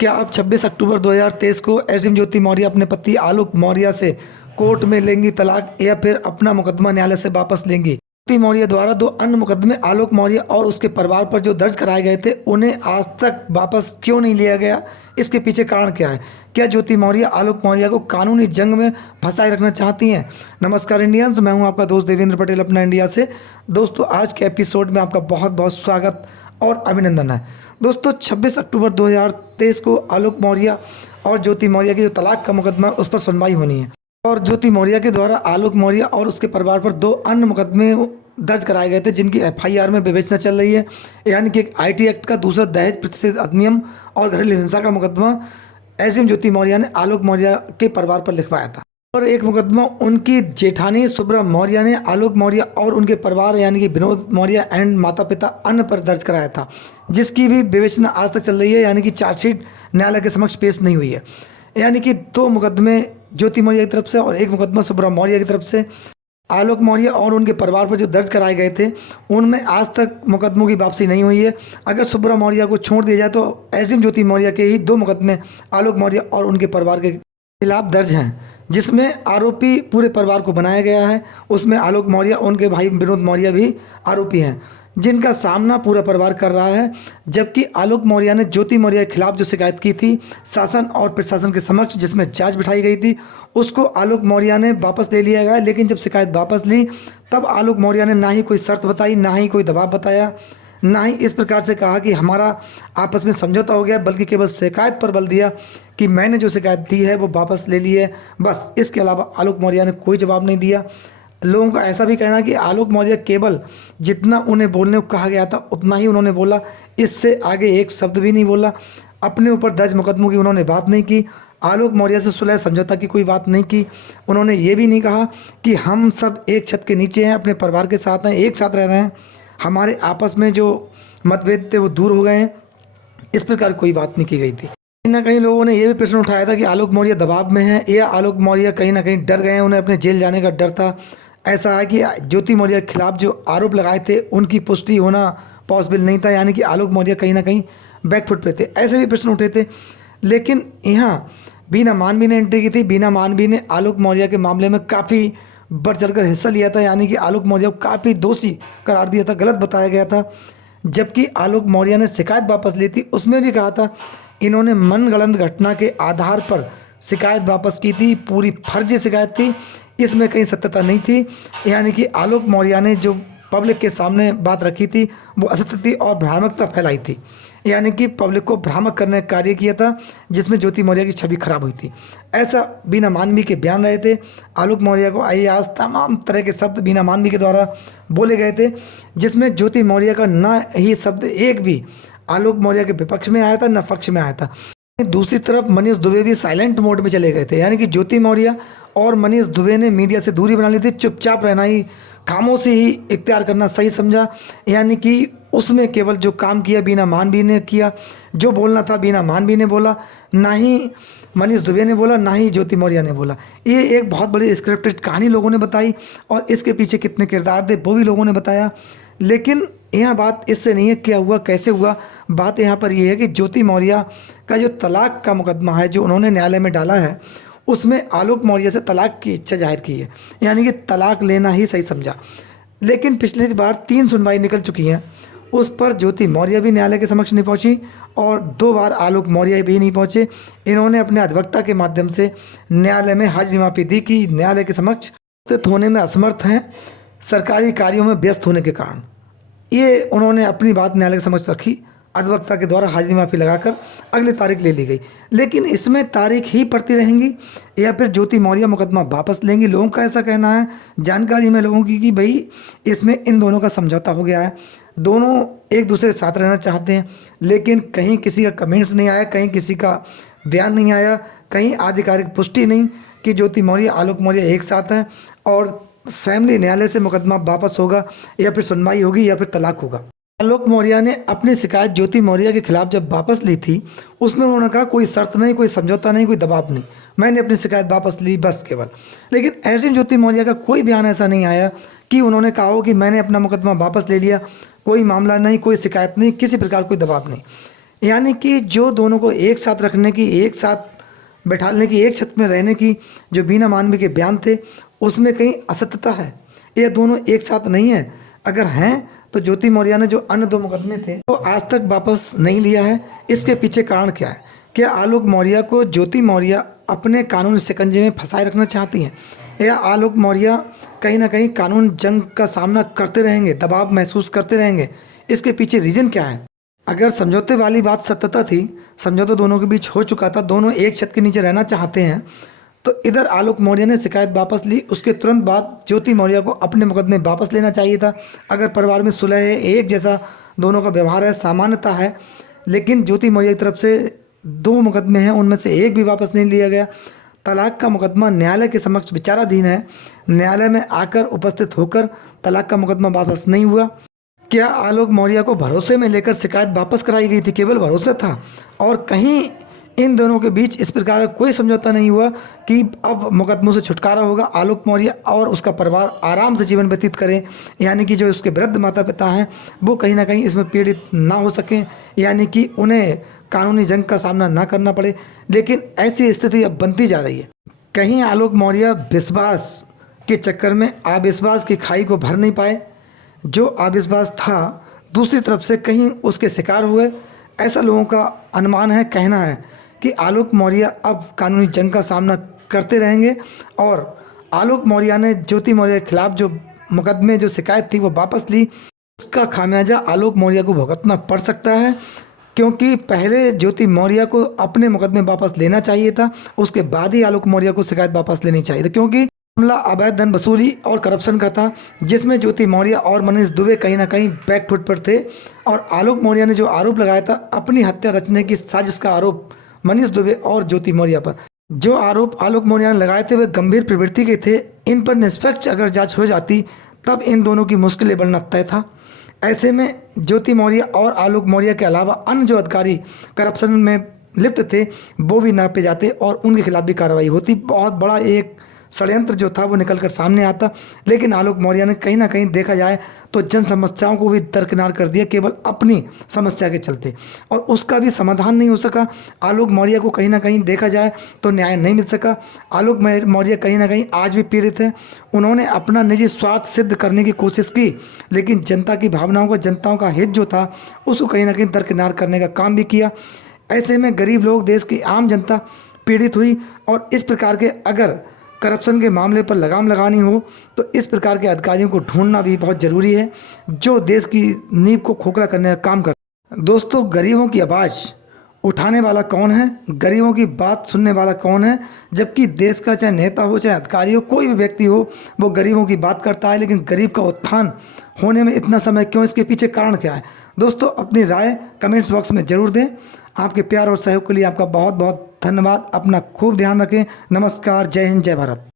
क्या आप 26 अक्टूबर 2023 को एसडीएम ज्योति मौर्य अपने पति आलोक मौर्य से कोर्ट में लेंगी तलाक या फिर अपना मुकदमा न्यायालय से वापस लेंगी? ज्योति मौर्य द्वारा दो अन्य मुकदमे आलोक मौर्य और उसके परिवार पर जो दर्ज कराए गए थे उन्हें आज तक वापस क्यों नहीं लिया गया? इसके पीछे कारण क्या है? क्या ज्योति मौर्य आलोक मौर्य को कानूनी जंग में फंसाए रखना चाहती हैं? नमस्कार इंडियंस, मैं हूं आपका दोस्त देवेंद्र पटेल अपना इंडिया से। दोस्तों, आज के एपिसोड में आपका बहुत बहुत स्वागत और अभिनंदन है। दोस्तों, 26 अक्टूबर 2023 को आलोक मौर्य और ज्योति मौर्य की जो तलाक का मुकदमा उस पर सुनवाई होनी है और ज्योति मौर्य के द्वारा आलोक मौर्य और उसके परिवार पर दो अन्य मुकदमे दर्ज कराए गए थे जिनकी एफआईआर में विवेचना चल रही है। यानी कि एक आईटी एक्ट का, दूसरा दहेज प्रतिषेध अधिनियम और घरेलू हिंसा का मुकदमा एसडीएम ज्योति मौर्य ने आलोक मौर्य के परिवार पर लिखवाया था और एक मुकदमा उनकी जेठानी शुभ्रा मौर्य ने आलोक मौर्य और उनके परिवार यानी कि विनोद मौर्य एंड माता पिता अन्य पर दर्ज कराया था, जिसकी भी विवेचना आज तक चल रही है। यानी कि चार्जशीट न्यायालय के समक्ष पेश नहीं हुई है। यानी कि दो मुकदमे ज्योति मौर्य की तरफ से और एक मुकदमा शुभ्रा मौर्य की तरफ से आलोक मौर्य और उनके परिवार पर जो दर्ज कराए गए थे उनमें आज तक मुकदमों की वापसी नहीं हुई है। अगर शुभ्रा मौर्य को छोड़ दिया जाए तो एसडीएम ज्योति मौर्य के ही दो मुकदमे आलोक मौर्य और उनके परिवार के खिलाफ दर्ज हैं, जिसमें आरोपी पूरे परिवार को बनाया गया है। उसमें आलोक मौर्य और उनके भाई विनोद मौर्य भी आरोपी हैं, जिनका सामना पूरा परिवार कर रहा है। जबकि आलोक मौर्य ने ज्योति मौर्य के खिलाफ जो शिकायत की थी शासन और प्रशासन के समक्ष, जिसमें जांच बिठाई गई थी, उसको आलोक मौर्य ने वापस ले लिया गया। लेकिन जब शिकायत वापस ली तब आलोक मौर्य ने ना ही कोई शर्त बताई, ना ही कोई दबाव बताया, ना ही इस प्रकार से कहा कि हमारा आपस में समझौता हो गया, बल्कि केवल शिकायत पर बल दिया कि मैंने जो शिकायत दी है वो वापस ले ली है, बस। इसके अलावा आलोक मौर्य ने कोई जवाब नहीं दिया। लोगों का ऐसा भी कहना कि आलोक मौर्य केवल जितना उन्हें बोलने को कहा गया था उतना ही उन्होंने बोला, इससे आगे एक शब्द भी नहीं बोला। अपने ऊपर दर्ज मुकदमों की उन्होंने बात नहीं की। आलोक मौर्य से सुलह समझौता की कोई बात नहीं की। उन्होंने ये भी नहीं कहा कि हम सब एक छत के नीचे हैं, अपने परिवार के साथ हैं, एक साथ रह रहे हैं, हमारे आपस में जो मतभेद थे वो दूर हो गए हैं। इस प्रकार कोई बात नहीं की गई थी। कहीं ना कहीं लोगों ने ये भी प्रश्न उठाया था कि आलोक मौर्य दबाव में है या आलोक मौर्य कहीं ना कहीं डर गए हैं, उन्हें अपने जेल जाने का डर था। ऐसा है कि ज्योति मौर्य के खिलाफ जो आरोप लगाए थे उनकी पुष्टि होना पॉसिबल नहीं था, यानी कि आलोक मौर्य कहीं ना कहीं बैकफुट पे थे। ऐसे भी प्रश्न उठे थे। लेकिन यहाँ बीना मानवी ने एंट्री की थी। बीना मानवी ने आलोक मौर्य के मामले में काफ़ी बढ़ चढ़कर हिस्सा लिया था। यानी कि आलोक मौर्य को काफ़ी दोषी करार दिया था, गलत बताया गया था। जबकि आलोक मौर्य ने शिकायत वापस ली थी, उसमें भी कहा था इन्होंने मनगढ़ंत घटना के आधार पर शिकायत वापस की थी, पूरी फर्जी शिकायत थी, इसमें कहीं सत्यता नहीं थी। यानी कि आलोक मौर्य ने जो पब्लिक के सामने बात रखी थी वो असत्य थी और भ्रामकता फैलाई थी। यानी कि पब्लिक को भ्रामक करने का कार्य किया था, जिसमें ज्योति मौर्य की छवि खराब हुई थी। ऐसा बीना मानवी के बयान रहे थे। आलोक मौर्य को आज तमाम तरह के शब्द बीना मानवी के द्वारा बोले गए थे, जिसमें ज्योति मौर्य का ना ही शब्द एक भी आलोक मौर्य के विपक्ष में आया था, न पक्ष में आया था। दूसरी तरफ मनीष दुबे भी साइलेंट मोड में चले गए थे। यानी कि ज्योति मौर्य और मनीष दुबे ने मीडिया से दूरी बना ली थी। चुपचाप रहना ही, खामोशी ही इख्तियार करना सही समझा। यानी कि उसमें केवल जो काम किया बीना मानवी ने किया, जो बोलना था बीना मानवी ने बोला, ना ही मनीष दुबे ने बोला, ना ही ज्योति मौर्य ने बोला। ये एक बहुत बड़ी स्क्रिप्टेड कहानी लोगों ने बताई और इसके पीछे कितने किरदार थे वो भी लोगों ने बताया। लेकिन यहाँ बात इससे नहीं है क्या हुआ कैसे हुआ, बात यहाँ पर यह है कि ज्योति मौर्य का जो तलाक का मुकदमा है जो उन्होंने न्यायालय में डाला है, उसमें आलोक मौर्य से तलाक की इच्छा जाहिर की है। यानी कि तलाक लेना ही सही समझा। लेकिन पिछली बार 3 सुनवाई निकल चुकी हैं, उस पर ज्योति मौर्य भी न्यायालय के समक्ष नहीं पहुंची और 2 बार आलोक मौर्य भी नहीं पहुंचे। इन्होंने अपने अधिवक्ता के माध्यम से न्यायालय में हाजिरी माफी दी कि न्यायालय के समक्ष उपस्थित होने में असमर्थ हैं सरकारी कार्यों में व्यस्त होने के कारण। ये उन्होंने अपनी बात न्यायालय के समक्ष रखी। अधिवक्ता के द्वारा हाजिरी माफी लगाकर अगली तारीख ले ली गई। लेकिन इसमें तारीख ही पड़ती रहेंगी या फिर ज्योति मौर्य मुकदमा वापस लेंगी, लोगों का ऐसा कहना है। जानकारी में लोगों की कि भाई इसमें इन दोनों का समझौता हो गया है, दोनों एक दूसरे के साथ रहना चाहते हैं। लेकिन कहीं किसी का कमेंट्स नहीं आया, कहीं किसी का बयान नहीं आया, कहीं आधिकारिक पुष्टि नहीं कि ज्योति मौर्य आलोक मौर्य एक साथ हैं और फैमिली न्यायालय से मुकदमा वापस होगा या फिर सुनवाई होगी या फिर तलाक होगा। आलोक मौर्य ने अपनी शिकायत ज्योति मौर्य के खिलाफ जब वापस ली थी, उसमें उन्होंने कहा कोई शर्त नहीं, कोई समझौता नहीं, कोई दबाव नहीं, मैंने अपनी शिकायत वापस ली बस केवल। लेकिन एसडीएम ज्योति मौर्य का कोई बयान ऐसा नहीं आया कि उन्होंने कहा हो कि मैंने अपना मुकदमा वापस ले लिया, कोई मामला नहीं, कोई शिकायत नहीं, किसी प्रकार कोई दबाव नहीं। यानी कि जो दोनों को एक साथ रखने की, एक साथ बैठाने की, एक छत में रहने की जो बीना मानवी के बयान थे, उसमें कहीं असत्यता है। ये दोनों एक साथ नहीं है। अगर हैं तो ज्योति मौर्य ने जो अन्य 2 मुकदमे थे वो आज तक वापस नहीं लिया है। इसके पीछे कारण क्या है? क्या आलोक मौर्य को ज्योति मौर्य अपने कानूनी शिकंजे में फंसाए रखना चाहती हैं, या आलोक मौर्य कहीं ना कहीं कानून जंग का सामना करते रहेंगे, दबाव महसूस करते रहेंगे? इसके पीछे रीजन क्या है? अगर समझौते वाली बात सत्यता थी, समझौता दोनों के बीच हो चुका था, दोनों एक छत के नीचे रहना चाहते हैं, तो इधर आलोक मौर्य ने शिकायत वापस ली, उसके तुरंत बाद ज्योति मौर्य को अपने मुकदमे वापस लेना चाहिए था। अगर परिवार में सुलह है, एक जैसा दोनों का व्यवहार है, सामान्यता है, लेकिन ज्योति मौर्य की तरफ से 2 मुकदमे हैं, उनमें से एक भी वापस नहीं लिया गया। तलाक का मुकदमा न्यायालय के समक्ष विचाराधीन है। न्यायालय में आकर उपस्थित होकर तलाक का मुकदमा वापस नहीं हुआ। क्या आलोक मौर्य को भरोसे में लेकर शिकायत वापस कराई गई थी? केवल भरोसा था, और कहीं इन दोनों के बीच इस प्रकार का कोई समझौता नहीं हुआ कि अब मुकदमों से छुटकारा होगा, आलोक मौर्य और उसका परिवार आराम से जीवन व्यतीत करें, यानी कि जो उसके वृद्ध माता पिता हैं वो कहीं ना कहीं इसमें पीड़ित ना हो सकें, यानी कि उन्हें कानूनी जंग का सामना ना करना पड़े। लेकिन ऐसी स्थिति अब बनती जा रही है। कहीं आलोक मौर्य विश्वास के चक्कर में अविश्वास की खाई को भर नहीं पाए। जो अविश्वास था दूसरी तरफ से कहीं उसके शिकार हुए। ऐसा लोगों का अनुमान है, कहना है कि आलोक मौर्य अब कानूनी जंग का सामना करते रहेंगे, और आलोक मौर्य ने ज्योति मौर्य के खिलाफ जो मुकदमे, जो शिकायत थी वो वापस ली। उसका खामियाजा आलोक मौर्य को भुगतना पड़ सकता है, क्योंकि पहले ज्योति मौर्य को अपने मुकदमे वापस लेना चाहिए था, उसके बाद ही आलोक मौर्य को शिकायत वापस लेनी चाहिए थी, क्योंकि मामला अवैध धन वसूली और करप्शन का था, जिसमें ज्योति मौर्य और मनीष दुबे कहीं ना कहीं बैकफुट पर थे। और आलोक मौर्य ने जो आरोप लगाया था अपनी हत्या रचने की साजिश का आरोप मनीष दुबे और ज्योति मौर्य पर, जो आरोप आलोक मौर्य ने लगाए थे वे गंभीर प्रवृत्ति के थे। इन पर निष्पक्ष अगर जांच हो जाती तब इन दोनों की मुश्किलें बढ़ना तय था। ऐसे में ज्योति मौर्य और आलोक मौर्य के अलावा अन्य जो अधिकारी करप्शन में लिप्त थे वो भी नापे जाते और उनके खिलाफ भी कार्रवाई होती। बहुत बड़ा एक षड्यंत्र जो था वो निकल कर सामने आता। लेकिन आलोक मौर्य ने कहीं ना कहीं देखा जाए तो जन समस्याओं को भी दरकिनार कर दिया, केवल अपनी समस्या के चलते, और उसका भी समाधान नहीं हो सका। आलोक मौर्य को कहीं ना कहीं देखा जाए तो न्याय नहीं मिल सका। आलोक मौर्य कहीं ना कहीं आज भी पीड़ित है। उन्होंने अपना निजी स्वार्थ सिद्ध करने की कोशिश की, लेकिन जनता की भावनाओं को, जनताओं का हित जो था उसको कहीं ना कहीं दरकिनार करने का काम भी किया। ऐसे में गरीब लोग, देश की आम जनता पीड़ित हुई। और इस प्रकार के अगर करप्शन के मामले पर लगाम लगानी हो तो इस प्रकार के अधिकारियों को ढूंढना भी बहुत ज़रूरी है, जो देश की नींव को खोखला करने का काम कर। दोस्तों, गरीबों की आवाज़ उठाने वाला कौन है? गरीबों की बात सुनने वाला कौन है? जबकि देश का चाहे नेता हो, चाहे अधिकारी हो, कोई भी व्यक्ति हो, वो गरीबों की बात करता है, लेकिन गरीब का उत्थान होने में इतना समय क्यों? इसके पीछे कारण क्या है? दोस्तों, अपनी राय कमेंट्स बॉक्स में ज़रूर दें। आपके प्यार और सहयोग के लिए आपका बहुत बहुत धन्यवाद। अपना खूब ध्यान रखें। नमस्कार, जय हिंद, जय भारत।